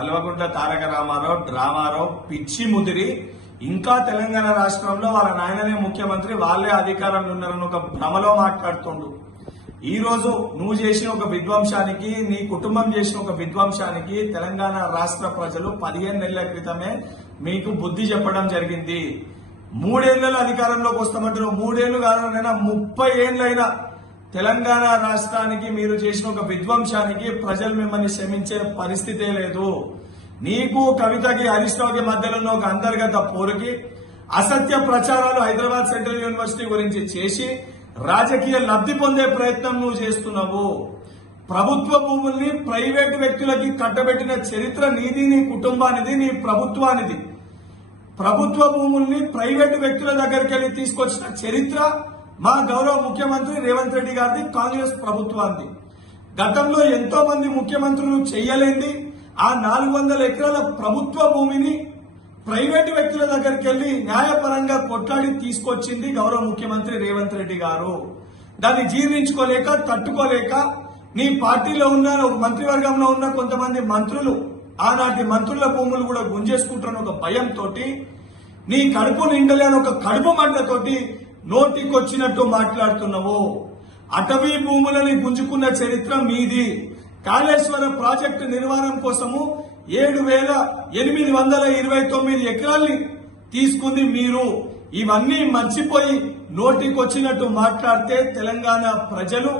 కల్వకుంట్ల తారక రామారావు డ్రామారావు పిచ్చి ముదిరి ఇంకా తెలంగాణ రాష్ట్రంలో వాళ్ళ నాయననే ముఖ్యమంత్రి వాళ్ళే అధికారంలో ఉన్నారని ఒక భ్రమలో మాట్లాడుతుండు. ఈ రోజు నువ్వు చేసిన ఒక విధ్వంసానికి, నీ కుటుంబం చేసిన ఒక విధ్వంసానికి తెలంగాణ రాష్ట్ర ప్రజలు 15 నెలల క్రితమే మీకు బుద్ధి చెప్పడం జరిగింది. 3 ఏళ్లలో అధికారంలోకి వస్తామంటారు. 3 ఏళ్లు కాదనైనా 30 ఏళ్లైనా తెలంగాణ రాష్ట్రానికి మీరు చేసిన ఒక విధ్వంసానికి ప్రజలు మిమ్మల్ని క్షమించే పరిస్థితే లేదు. నీకు కవితకి హరీష్ రావుకి మధ్యలో ఉన్న ఒక అంతర్గత పోరుకి అసత్య ప్రచారాలు హైదరాబాద్ సెంట్రల్ యూనివర్సిటీ గురించి చేసి రాజకీయ లబ్ధి పొందే ప్రయత్నం నువ్వు చేస్తున్నావు. ప్రభుత్వ భూముల్ని ప్రైవేటు వ్యక్తులకి కట్టబెట్టిన చరిత్ర నీది, నీ కుటుంబానిది, నీ ప్రభుత్వానిది. ప్రభుత్వ భూముల్ని ప్రైవేటు వ్యక్తుల దగ్గరికి వెళ్లి తీసుకొచ్చిన చరిత్ర మా గౌరవ ముఖ్యమంత్రి రేవంత్ రెడ్డి గారిది, కాంగ్రెస్ ప్రభుత్వాన్ని. గతంలో ఎంతో మంది ముఖ్యమంత్రులు చేయలేంది ఆ 400 ఎకరాల ప్రభుత్వ భూమిని ప్రైవేటు వ్యక్తుల దగ్గరికి వెళ్లి న్యాయపరంగా కొట్లాడి తీసుకొచ్చింది గౌరవ ముఖ్యమంత్రి రేవంత్ రెడ్డి గారు. దాన్ని జీర్ణించుకోలేక, తట్టుకోలేక నీ పార్టీలో ఉన్న మంత్రివర్గంలో ఉన్న కొంతమంది మంత్రులు ఆనాటి మంత్రుల భూములు కూడా గుంజేసుకుంటున్న ఒక భయంతో, నీ కడుపు నిండలేని ఒక కడుపు మంటతోటి నోటికొచ్చినట్టు మాట్లాడుతున్నావు. అటవీ భూములని గుంజుకున్న చరిత్ర మీది. కాళేశ్వర ప్రాజెక్టు నిర్మాణం కోసము 7,829 ఎకరాల్ని తీసుకుంది మీరు. ఇవన్నీ మర్చిపోయి నోటికొచ్చినట్టు మాట్లాడితే తెలంగాణ ప్రజలు,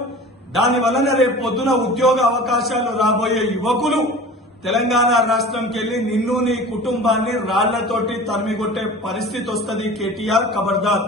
దాని వలన రేపు పొద్దున ఉద్యోగ అవకాశాలు రాబోయే యువకులు తెలంగాణ రాష్ట్రంకి వెళ్లి నిన్ను, నీ కుటుంబాన్ని రాళ్లతోటి తరిమికొట్టే పరిస్థితి వస్తుంది. కేటీఆర్, ఖబర్దార్.